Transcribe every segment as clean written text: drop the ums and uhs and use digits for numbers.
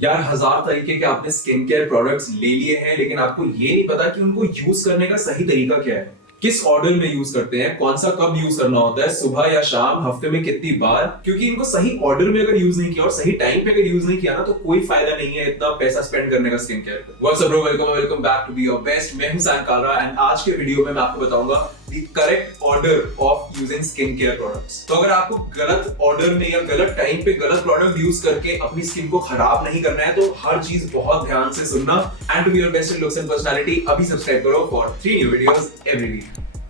यार हजार तरीके के आपने स्किन केयर प्रोडक्ट्स ले लिए हैं, लेकिन आपको ये नहीं पता कि उनको यूज करने का सही तरीका क्या है, किस ऑर्डर में यूज करते हैं, कौन सा कब यूज करना होता है, सुबह या शाम, हफ्ते में कितनी बार। क्योंकि इनको सही ऑर्डर में अगर यूज नहीं किया और सही टाइम पे अगर यूज नहीं किया ना, तो कोई फायदा नहीं है इतना पैसा स्पेंड करने का स्किन केयर पे। What's up bro, welcome back to be your best. मैं हूं सैम कालरा एंड आज के वीडियो में मैं आपको बताऊंगा the correct order of using skin care products. तो अगर आपको गलत ऑर्डर में या गलत टाइम पे गलत प्रोडक्ट यूज करके अपनी स्किन को खराब नहीं करना है, तो हर चीज बहुत ध्यान से सुनना। And to be your best in looks and personality, अभी सब्सक्राइब करो for 3 new videos every week.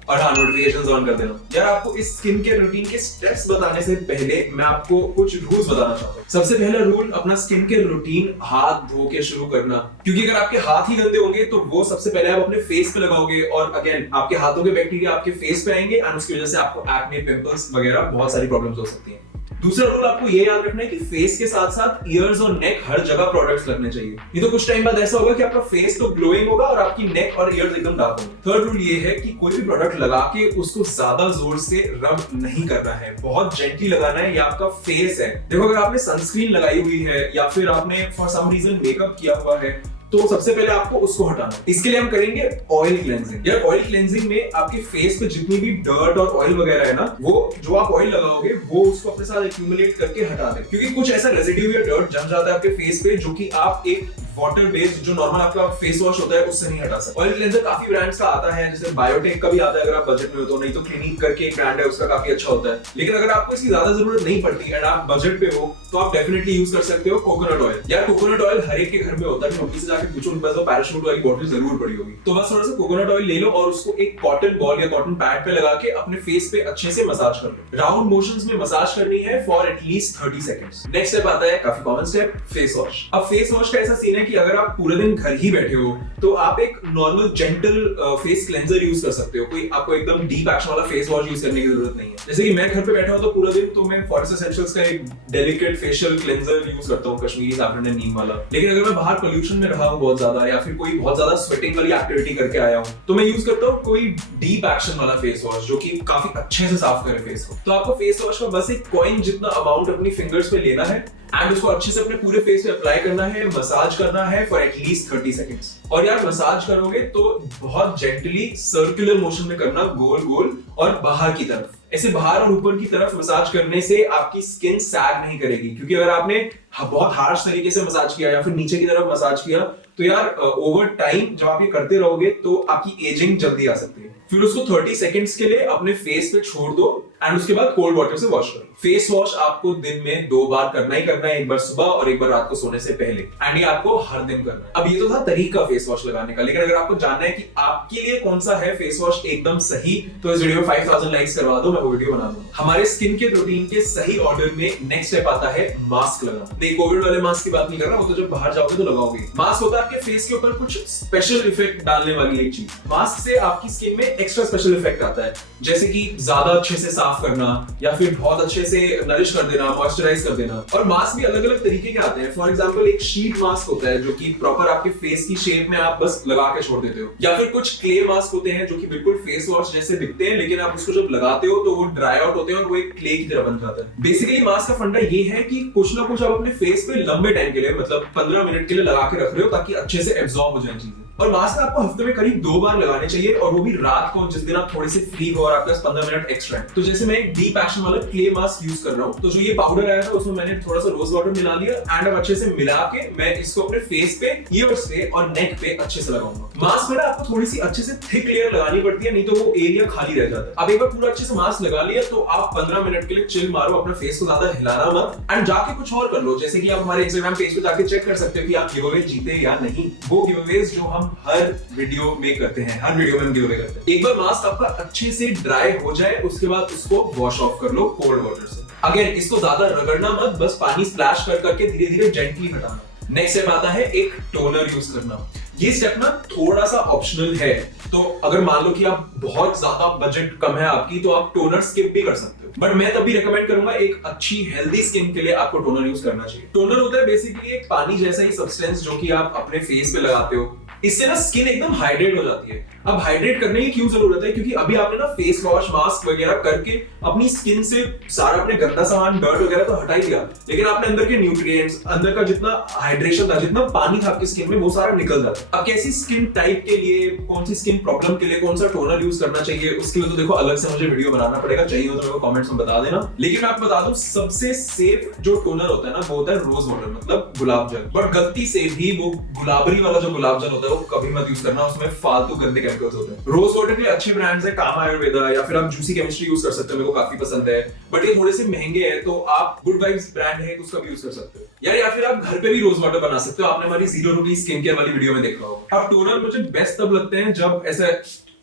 और हाँ, नोटिफिकेशंस ऑन कर देना। यार, आपको इस स्किन केयर रूटीन के स्टेप्स बताने से पहले मैं आपको कुछ रूल्स बताना चाहता हूँ। सबसे पहला रूल, अपना स्किन केयर रूटीन हाथ धो के शुरू करना। क्योंकि अगर आपके हाथ ही गंदे होंगे तो वो सबसे पहले आप अपने फेस पे लगाओगे और अगेन आपके हाथों के बैक्टीरिया आपके फेस पे आएंगे और उसकी वजह से आपको एक्ने, पिंपल्स वगैरह बहुत सारी प्रॉब्लम्स हो सकती हैं। दूसरा रूल आपको ये याद रखना है कि फेस के साथ साथ ईयर्स और नेक हर जगह प्रोडक्ट्स लगने चाहिए। ये तो कुछ टाइम बाद ऐसा होगा कि आपका फेस तो ग्लोइंग होगा और आपकी नेक और ईयर्स एकदम डार्क होंगे। थर्ड रूल ये है कि कोई भी प्रोडक्ट लगा के उसको ज्यादा जोर से रब नहीं करना है, बहुत जेंटली लगाना है। ये आपका फेस है। देखो, अगर आपने सनस्क्रीन लगाई हुई है या फिर आपने फॉर सम रीजन मेकअप किया हुआ है, तो सबसे पहले आपको उसको हटाना है। इसके लिए हम करेंगे ऑयल क्लेंजिंग। यार, ऑयल क्लेंजिंग में आपके फेस पे जितनी भी डर्ट और ऑयल वगैरह है ना, वो जो आप ऑयल लगाओगे वो उसको अपने साथ एक्यूमुलेट करके हटा दे। क्योंकि कुछ ऐसा रेजिड्यू या डर्ट जम जाता है आपके फेस पे जो कि आप एक वाटर बेस्ड जो नॉर्मल आपका फेस वॉश होता है उससे नहीं हटा सकते। ऑयल क्लेंजर काफी ब्रांड्स का आता है, जैसे बायोटेक का भी आता है अगर आप बजट में हो तो, नहीं तो क्लिनिक करके एक ब्रांड है उसका काफी अच्छा होता है। लेकिन अगर आपको इसकी ज्यादा जरूरत नहीं पड़ती एंड आप बजट पे हो तो आप डेफिनेटली यूज कर सकते हो कोकोनट ऑयल। यार, कोकोनट ऑयल हर एक के घर में होता है, मम्मी से जाके पूछो, उनके पास वो पैराशूट वाली बोतल जरूर पड़ी होगी। तो बस थोड़ा सा कोकोनट ऑयल ले लो और उसको एक कॉटन बॉल या कॉटन पैड पे लगा के अपने फेस पे अच्छे से मसाज कर लो। राउंड मोशंस में मसाज करनी है for at least 30 seconds. Next step आता है काफी कॉमन स्टेप, फेस वॉश। अब फेस वॉश का ऐसा सीन है कि अगर आप पूरे दिन घर ही बैठे हो तो आप एक normal gentle face cleanser use कर सकते हो। कोई आपको एकदम डीप एक्शन वाला फेस वॉश यूज करने की जरूरत नहीं है। जैसे कि मैं घर पे बैठा हूं तो पूरा दिन तो मैं फॉरेस्ट एसेंशियल्स का एक डेलिकेट फेशियल क्लेंजर यूज करता हूं, कश्मीरी सैफरन एंड नीम वाला। लेकिन अगर मैं बाहर पोल्यूशन में रहा हूं बहुत ज्यादा या फिर कोई बहुत ज्यादा स्वेटिंग वाली एक्टिविटी करके आया हूं, तो मैं यूज करता हूं कोई डीप एक्शन वाला फेस वॉश जो कि काफी अच्छे से साफ करे फेस को। तो आपको फेस वॉश का बस एक कॉइन जितना अमाउंट अपनी फिंगर्स पे लेना है एंड उसको अच्छे से अपने पूरे फेस पे अप्लाई करना है, मसाज करना है फॉर एटलीस्ट 30 सेकंड्स। और यार, मसाज करोगे तो बहुत जेंटली सर्कुलर मोशन में करना, गोल गोल और बाहर की तरफ। ऐसे बाहर और ऊपर की तरफ मसाज करने से आपकी स्किन सैग नहीं करेगी। क्योंकि अगर आपने बहुत हार्श तरीके से मसाज किया या फिर नीचे की तरफ मसाज किया तो यार ओवर टाइम जब आप ये करते रहोगे तो आपकी एजिंग जल्दी आ सकती है। फिर उसको 30 सेकंड्स के लिए अपने फेस पे छोड़ दो एंड उसके बाद कोल्ड वाटर से वॉश करो। फेस वॉश आपको दिन में 2 बार करना ही करना है, एक बार सुबह और एक बार रात को सोने से पहले। एंड ये आपको हर दिन करना है। अब ये तो था तरीका फेस वॉश लगाने का, लेकिन अगर आपको जानना है कि आपके लिए कौन सा है फेस वॉश एकदम सही, तो इस वीडियो में 5000 लाइक्स करवा दो, मैं वो वीडियो बना दूंगा। हमारे स्किन के रूटीन के सही ऑर्डर में नेक्स्ट स्टेप आता है मास्क लगाना। नहीं, कोविड वाले मास्क की बात नहीं कर रहा, वो तो जब बाहर जाओगे तो लगाओगे। मास्क होता है आपके फेस के ऊपर कुछ स्पेशल इफेक्ट डालने वाली एक चीज। मास्क से आपकी स्किन में एक्स्ट्रा स्पेशल इफेक्ट आता है, जैसे कि ज्यादा अच्छे से साफ करना या फिर बहुत अच्छे से नरिश कर देना, मॉइस्चराइज कर देना। और मास्क भी अलग अलग तरीके के आते हैं। फॉर एग्जांपल, एक शीट मास्क होता है जो कि प्रॉपर आपके फेस की शेप में आप बस लगा के छोड़ देते हो, या फिर कुछ क्ले मास्क होते हैं जो कि बिल्कुल फेस वॉश जैसे दिखते हैं, लेकिन आप उसको जब लगाते हो तो वो ड्राई आउट होते हैं और वो एक क्ले की तरह बन जाता है। बेसिकली मास्क का फंडा ये है कि कुछ ना कुछ आप अपने फेस पे लंबे टाइम के लिए, मतलब 15 मिनट के लिए लगा के रख रहे हो ताकि अच्छे से एब्जॉर्ब हो जाए चीजें। और मास्क आपको हफ्ते में करीब 2 बार लगाने चाहिए, और वो भी रात को, जिस दिन आप थोड़े से फ्री हो और आपके पास 15 मिनट एक्स्ट्रा है। तो जैसे मैं एक डीप एक्शन वाला क्ले मास्क यूज कर रहा हूँ, तो जो ये पाउडर आया था उसमें मैंने थोड़ा सा रोज वाटर मिला लिया एंड अब अच्छे से मिला के मैं इसको अपने फेस पे, ईयर्स पे और नेक पे अच्छे से लगाऊंगा। मास्क में ना आपको थोड़ी सी अच्छे से थिक लेयर लगानी पड़ती है, नहीं तो वो एरिया खाली रह जाता है। अब एक बार पूरा अच्छे से मास्क लगा लिया तो आप 15 मिनट के लिए चिल मारो, अपना फेस को ज्यादा हिलाना मत एंड जाके कुछ और कर लो। जैसे कि आप हमारे इंस्टाग्राम पेज पे जाके चेक कर सकते हो कि आप गिव अवे जीते या नहीं। वो गिव अवेज जो हम हर वीडियो में करते हैं, हर वीडियो में हम गिव अवे करते हैं। एक बार मास्क आपका अच्छे से ड्राई हो जाए उसके बाद उसको वॉश ऑफ कर लो कोल्ड वाटर से। अगेन, इसको ज्यादा रगड़ना मत, बस पानी स्प्लैश कर करके धीरे धीरे जेंटली हटाना। नेक्स्ट स्टेप आता है एक टोनर यूज करना। ये स्टेप ना थोड़ा सा ऑप्शनल है, तो अगर मान लो कि आप बहुत ज्यादा बजट कम है आपकी तो आप टोनर स्किप भी कर सकते हो, बट मैं तभी रिकमेंड करूंगा एक अच्छी हेल्दी स्किन के लिए आपको टोनर यूज करना चाहिए। टोनर होता है बेसिकली एक पानी जैसा ही सब्सटेंस जो कि आप अपने फेस पे लगाते हो। इससे ना स्किन एकदम हाइड्रेट हो जाती है अब हाइड्रेट करने की क्यों जरूरत है? क्योंकि अभी आपने ना फेस वॉश मास्क वगैरह करके अपनी स्किन से सारा अपने गंदा सामान डर्ट वगैरह तो हटा ही दिया, लेकिन आपने अंदर के न्यूट्रिएंट्स, अंदर का जितना हाइड्रेशन था, जितना पानी था आपकी स्किन में, वो सारा निकल जाता है। अब कैसी स्किन टाइप के लिए, कौन सी स्किन प्रॉब्लम के लिए कौन सा टोनर यूज करना चाहिए, उसके लिए तो देखो अलग से मुझे वीडियो बनाना पड़ेगा, चाहिए हो तो मेरे को कमेंट्स में बता देना। लेकिन मैं आपको बता दूं, सबसे सेफ जो टोनर होता है ना, वो होता है रोज वाटर, मतलब गुलाब जल। बट गलती से भी वो गुलाबरी वाला जो गुलाब जल होता है वो कभी मत यूज करना, उसमें फालतू गंदे केमिकल्स होते हैं। रोज वाटर के अच्छे ब्रांड्स है, काम आयुर्वेदा, या फिर आप जूसी केमिस्ट्री यूज कर सकते हो, मेरे को काफी पसंद है, बट ये थोड़े से महंगे हैं, तो आप गुड वाइब्स ब्रांड है तो उसका भी यूज कर सकते हो यार, या फिर आप घर पे भी रोज वाटर बना सकते हो। आपने हमारी 0 रुपीज स्किन केयर वाली वीडियो में देखा होगा। अब टोनर मुझे बेस्ट तब लगते हैं जब ऐसे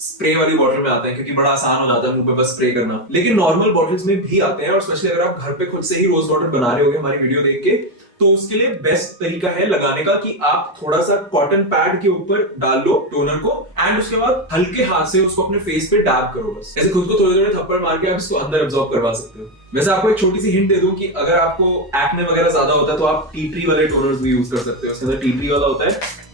स्प्रे वाली बॉटल में आते हैं, क्योंकि बड़ा आसान हो जाता है मुंह पे बस स्प्रे करना, लेकिन नॉर्मल बॉटल्स में भी आते हैं, और स्पेशली अगर आप घर पे खुद से ही रोज वाटर बना रहे होगे हमारी वीडियो देख के, तो उसके लिए बेस्ट तरीका है लगाने का कि आप थोड़ा सा कॉटन पैड के ऊपर डाल लो टोनर को, एंड उसके बाद हल्के हाथ से उसको अपने फेस पे डैब करो, बस ऐसे खुद को थोड़े थोड़े थप्पड़ मार के आप इसको अंदर एब्जॉर्ब करवा सकते हो। वैसे आपको एक छोटी सी हिंट दे दूं कि अगर आपको एक्ने वगैरह ज्यादा होता है तो आप टी ट्री वाले टोनर्स भी यूज कर सकते हो, उसके अंदर टी ट्री वाला होता है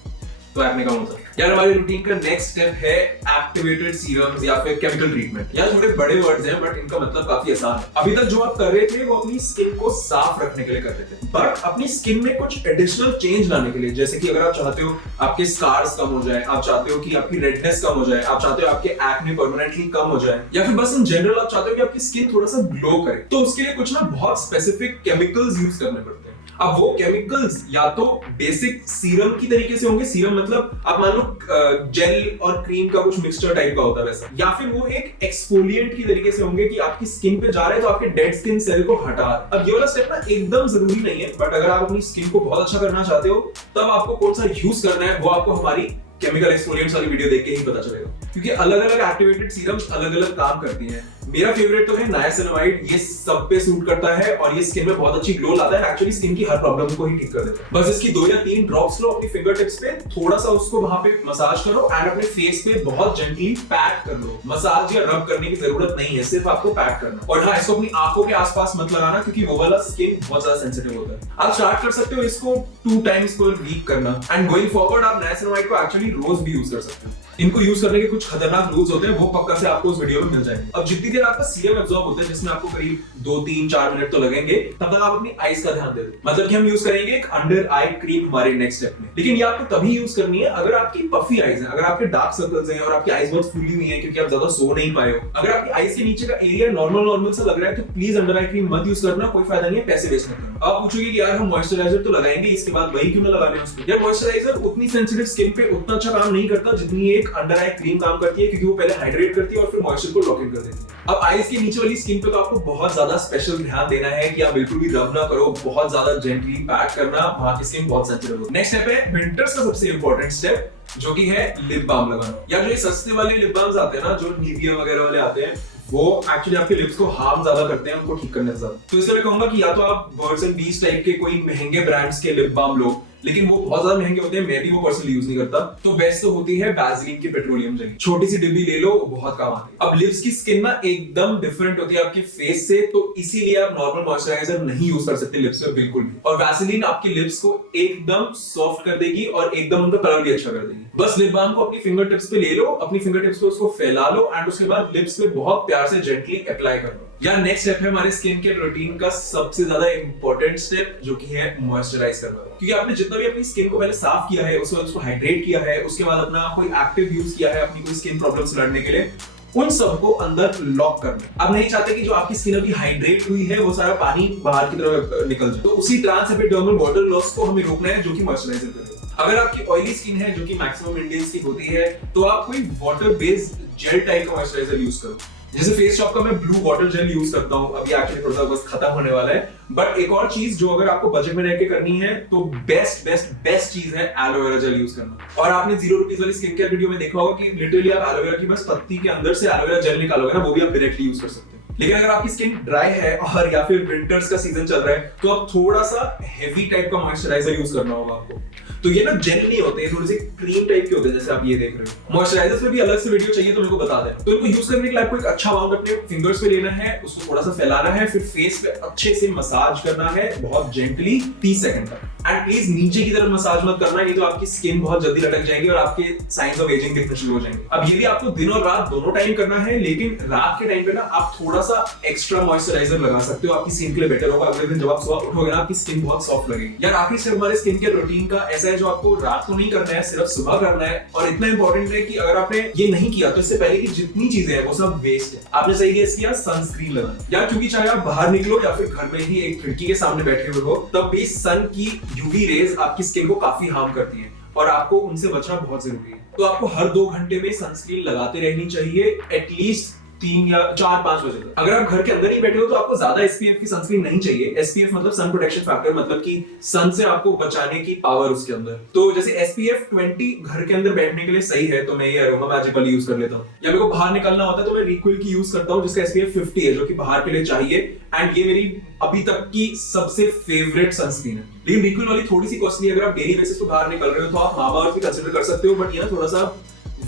तो एक्ने कम होता है। यार हमारी रूटीन का नेक्स्ट स्टेप है एक्टिवेटेड सीरम्स या फिर केमिकल ट्रीटमेंट। यार थोड़े बड़े वर्ड्स हैं बट इनका मतलब काफी आसान है। अभी तक जो आप कर रहे थे वो अपनी स्किन को साफ रखने के लिए कर रहे थे, बट अपनी स्किन में कुछ एडिशनल चेंज लाने के लिए, जैसे कि अगर आप चाहते हो आपके स्कार्स कम हो जाए, आप चाहते हो कि आपकी रेडनेस कम हो जाए, आप चाहते हो आपके एक्ने परमानेंटली कम हो जाए, या फिर बस इन जनरल आप चाहते हो कि आपकी स्किन थोड़ा सा ग्लो करे, तो उसके लिए कुछ ना बहुत स्पेसिफिक केमिकल्स यूज करने पड़ते हैं। अब वो केमिकल्स या तो बेसिक सीरम की तरीके से होंगे, सीरम मतलब आप मान लो जेल और क्रीम का कुछ मिक्सचर टाइप का होता है वैसा, या फिर वो एक एक्सफोलिएंट की तरीके से होंगे कि आपकी स्किन पे जा रहे हैं तो आपके डेड स्किन सेल को हटा। अब ये वाला स्टेप ना एकदम जरूरी नहीं है, बट अगर आप अपनी स्किन को बहुत अच्छा करना चाहते हो तब आपको कौन सा यूज करना है वो आपको हमारी केमिकल एक्सफोलिएंट्स वाली वीडियो देख के ही पता चलेगा, क्योंकि अलग अलग एक्टिवेटेड सीरम्स अलग अलग काम करती हैं। मेरा फेवरेट तो है नायासिनामाइड, ये सब पे सूट करता है और ये स्किन में बहुत अच्छी ग्लो लाता है, एक्चुअली स्किन की हर प्रॉब्लम को ही ठीक कर देता है। बस इसकी 2 या 3 ड्रॉप्स लो अपनी फिंगर टिप्स पे, थोड़ा सा उसको वहां पे मसाज करो एंड अपने फेस पे बहुत जेंटली पैट कर लो। मसाज या रब करने की जरूरत नहीं है, सिर्फ आपको पैट करना। और हाँ, इसको अपनी आंखों के आसपास मत लगाना क्योंकि वो वाला स्किन बहुत ज्यादा सेंसिटिव होता है। आप स्टार्ट कर सकते हो इसको 2 टाइम्स पर वीक करना, एंड गोइंग फॉरवर्ड आप नायासिनामाइड को एक्चुअली रोज भी यूज कर सकते हो। इनको यूज करने के कुछ खतरनाक रूल्स होते हैं, वो पक्का से आपको उस वीडियो में मिल जाएंगे। अब जितनी देर आपका सीरम एब्जॉर्ब होता है, जिसमें आपको करीब 2, 3, 4 मिनट तो लगेंगे, तब तक आप अपनी आईज का ध्यान दे दो। मतलब कि हम यूज करेंगे एक अंडर आई क्रीम हमारे नेक्स्ट स्टेप में, लेकिन ये आपको तभी यूज करनी है अगर आपकी पफी आईज है, अगर आपके डार्क सर्कल्स हैं और आपकी आईज बहुत फूली हुई है क्योंकि आप ज्यादा सो नहीं पाए हो। अगर आपकी आईज के नीचे का एरिया नॉर्मल सा लग रहा है तो प्लीज अंडर आई क्रीम मत यूज करना, कोई फायदा नहीं है, पैसे वेस्ट मत करना। आप पूछोगे कि यार हम मॉइस्चराइजर तो लगाएंगे, इसके बाद वही क्यों ना लगाने उसको? यार मॉइस्चराइजर उतनी सेंसिटिव स्किन पे उतना अच्छा काम नहीं करता जितनी एक अंडर आई क्रीम काम करती है, क्योंकि वो पहले हाइड्रेट करती है और फिर मॉइस्चर को लॉक इन कर देती है। अब आईज के नीचे वाली स्किन पे तो आपको बहुत ज्यादा स्पेशल ध्यान देना है कि आप बिल्कुल भी रब ना करो, बहुत ज्यादा जेंटली पैट करना, वहां की स्किन बहुत सेंसिटिव होती है। नेक्स्ट स्टेप है विंटर्स का सबसे इंपॉर्टेंट स्टेप, जो कि है लिप बाम लगाना। या जो ये सस्ते वाले लिप बाम्स आते हैं ना, जो निविया वगैरह वाले आते हैं, वो एक्चुअली आपके लिप्स को हार्म ज्यादा करते हैं उनको ठीक करने से ज्यादा। तो इसलिए मैं कहूंगा कि या तो आप बर्ड्स एंड बीज टाइप के कोई महंगे ब्रांड्स के लिप बाम लो, लेकिन वो बहुत ज्यादा महंगे होते हैं, मैं भी वो पर्सनली यूज नहीं करता। तो बेस्ट तो होती है वैसलीन की पेट्रोलियम जेली, छोटी सी डिब्बी ले लो, बहुत काम आती है। अब लिप्स की स्किन ना एकदम डिफरेंट होती है आपके फेस से, तो इसीलिए आप नॉर्मल मॉइस्चराइजर नहीं यूज कर सकते लिप्स में बिल्कुल भी। और वैसलीन आपकी लिप्स को एकदम सॉफ्ट कर देगी और एकदम उनका कलर भी अच्छा कर देगी। बस लिप बाम को अपनी फिंगर टिप्स पे ले लो, अपनी फिंगर टिप्स पे उसको फैला लो एंड उसके बाद लिप्स पे बहुत प्यार से जेंटली अप्लाई कर लो। या नेक्स्ट स्टेप है हमारे स्किन केयर रूटीन का सबसे ज्यादा इंपॉर्टेंट स्टेप, जो कि है मॉइस्चराइज करना। क्योंकि आपने जितना भी अपनी स्किन को पहले साफ किया है, उसके बाद उसको हाइड्रेट किया है, उसके बाद अपना कोई एक्टिव यूज किया है अपनी कोई स्किन प्रॉब्लम से लड़ने के लिए, उन सबको अंदर लॉक करना। आप नहीं चाहते कि जो आपकी स्किन अभी हाइड्रेट हुई है वो सारा पानी बाहर की तरफ निकल जाए, तो उसी ट्रांस एपिडर्मल वाटर लॉस को हमें रोकना है, जो कि मॉइस्चराइजर करेगा। अगर आपकी ऑयली स्किन है, जो कि मैक्सिमम इंडियंस की होती है, तो आप कोई वाटर बेस्ड जेल टाइप का मॉइस्चराइजर यूज करो। जैसे फेस शॉप का मैं ब्लू वाटर जेल यूज करता हूं, अभी एक्चुअली थोड़ा सा बस खत्म होने वाला है। बट एक और चीज जो अगर आपको बजट में रह के करनी है, तो बेस्ट चीज है एलोवेरा जेल यूज करना। और आपने 0 रुपीज वाली स्किन केयर वीडियो में देखा होगा कि लिटरली आप एलोवेरा की बस पत्ती के अंदर से एलोवेरा जेल निकालोगे ना, वो भी आप डायरेक्टली यूज कर सकते हैं। लेकिन अगर आपकी स्किन ड्राई है और या फिर विंटर्स का सीजन चल रहा है, तो आप थोड़ा सा हेवी टाइप का मॉइस्चराइजर यूज करना होगा आपको। तो ये ना जेल नहीं होते, थोड़े से क्रीम टाइप के होते हैं, जैसे आप ये देख रहे हो। मॉइस्चराइजर्स में भी अलग से वीडियो चाहिए तो मेरे को बता दें। तो इनको यूज करने के लिए आपको एक अच्छा अमाउंट अपने फिंगर्स पे लेना है, उसको थोड़ा सा फैलाना है, फिर फेस पे अच्छे से मसाज करना है बहुत जेंटली 30 सेकंड तक। एंड प्लीज नीचे की तरफ मसाज मत करना, नहीं तो आपकी स्किन बहुत जल्दी लटक जाएगी और आपके साइंस ऑफ एजिंग दिखने शुरू हो जाएंगे। अब ये भी आपको दिन और रात दोनों टाइम करना है, लेकिन रात के टाइम पे ना आप थोड़ा सा एक्स्ट्रा मॉइस्चराइजर लगा सकते हो, आपकी स्किन के लिए बेटर होगा। अगले दिन जब आप सुबह उठोगे ना, आपकी स्किन बहुत सॉफ्ट लगेगी। यार आखिरी स्टेप हमारे स्किन केयर रूटीन का ऐसा है जो आपको रात को नहीं करना है, सिर्फ सुबह करना है। और इतना इंपॉर्टेंट है कि अगर आपने ये नहीं किया तो इससे पहले की जितनी चीजें हैं वो सब वेस्ट है। आपने सही गेस किया, सनस्क्रीन लगाना। यार क्योंकि चाहे आप बाहर निकलो या फिर घर में ही एक खिड़की के सामने बैठे हुए हो, तब भी सन की यूवी रेज आपकी स्किन को काफी हार्म करती हैं और आपको उनसे बचना बहुत जरूरी है। तो आपको हर 2 घंटे में सनस्क्रीन लगाते रहनी चाहिए, एटलीस्ट 3 या 4-5 बजे तक। अगर आप घर के अंदर ही बैठे हो तो आपको ज्यादा एसपीएफ की सनस्क्रीन नहीं चाहिए। एसपीएफ मतलब सन प्रोटेक्शन फैक्टर, मतलब कि सन से आपको बचाने की पावर उसके अंदर। तो जैसे एसपीएफ 20 घर के अंदर बैठने के लिए सही है, तो मैं ये अरोमा मैजिक वाली यूज कर लेता हूँ। या मेरे को बाहर निकलना होता है तो मैं रिक्विल की यूज करता हूँ जिसका एसपीएफ 50 है, जो कि बाहर के लिए चाहिए। एंड ये मेरी अभी तक की सबसे फेवरेट सनस्क्रीन है। लेकिन रिक्विल वाली थोड़ी सी कॉस्टली, अगर आप डेली बेसिस पे बाहर निकल रहे हो तो आप मामाअर्थ भी कंसीडर कर सकते हो, बट ये ना थोड़ा सा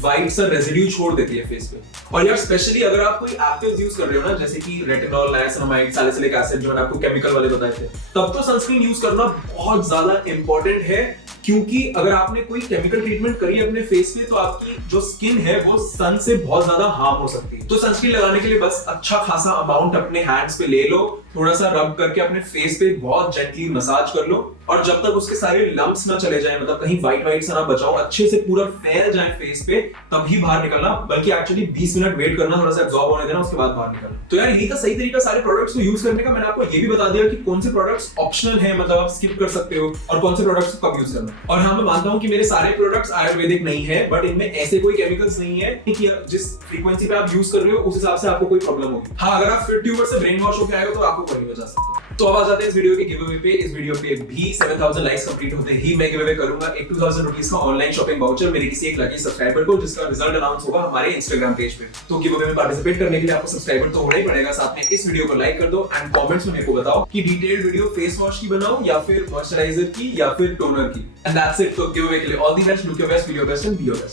वाइट सा रेजिड्यू छोड़ देती है फेस पे। और यार स्पेशली अगर आप कोई एक्टिव्स यूज कर रहे हो ना, जैसे कि रेटिनॉल, नाइसिनामाइड, सैलिसिलिक एसिड, जो मैंने आपको केमिकल वाले बताए थे, तब तो सनस्क्रीन यूज करना बहुत ज्यादा इंपॉर्टेंट है। क्योंकि अगर आपने कोई केमिकल ट्रीटमेंट करी है अपने फेस पे तो आपकी जो स्किन है वो सन से बहुत ज्यादा हार्म हो सकती है। तो सनस्क्रीन लगाने के लिए बस अच्छा खासा अमाउंट अपने हैंड्स पे ले लो, थोड़ा सा रब करके अपने फेस पे बहुत जेंटली मसाज कर लो, और जब तक उसके सारे लम्प्स ना चले जाएं, मतलब कहीं व्हाइट व्हाइट सा ना बचाओ, अच्छे से पूरा फैल जाए फेस पे, तभी बाहर निकलना। बल्कि एक्चुअली 20 मिनट वेट करना, थोड़ा सा एब्जॉर्ब होने देना, उसके बाद बाहर निकलना। तो यार यही था सही तरीका सारे प्रोडक्ट्स को यूज करने का। मैंने आपको ये भी बता दिया कि कौन से प्रोडक्ट्स ऑप्शनल है, मतलब आप स्किप कर सकते हो, और कौन से प्रोडक्ट्स को कब यूज करना। और हाँ, मैं मानता हूँ कि मेरे सारे प्रोडक्ट्स आयुर्वेदिक नहीं है, बट इनमें ऐसे कोई केमिकल्स नहीं है कि जिस फ्रीक्वेंसी पे आप यूज कर रहे हो उस हिसाब से आपको कोई प्रॉब्लम होगी। हाँ, अगर आप फिट ट्यूबर से ब्रेन वॉश होकर आएगा तो आपको कोई नहीं बचा सकता। तो अब आ जाते हैं इस वीडियो के गिव अवे पे। इस वीडियो पे भी 7000 लाइक्स कंप्लीट होते ही मैं गिव अवे करूंगा एक 2000 रुपीस का ऑनलाइन शॉपिंग वाउचर मेरे किसी एक लकी सब्सक्राइबर को, जिसका रिजल्ट अनाउंस होगा हमारे इंस्टाग्राम पेज पे। तो गिव अवे में पार्टिसिपेट करने के लिए आपको सब्सक्राइबर तो होना ही पड़ेगा, साथ में इस वीडियो को लाइक कर दो एंड कमेंट्स में मेरे को बताओ कि डिटेल्ड वीडियो फेस वॉश की बनाऊं या फिर मॉइस्चराइजर की या फिर टोनर की, एंड दैट्स इट। तो गिव अवे के लिए all the best, look your best, feel your best and B your best.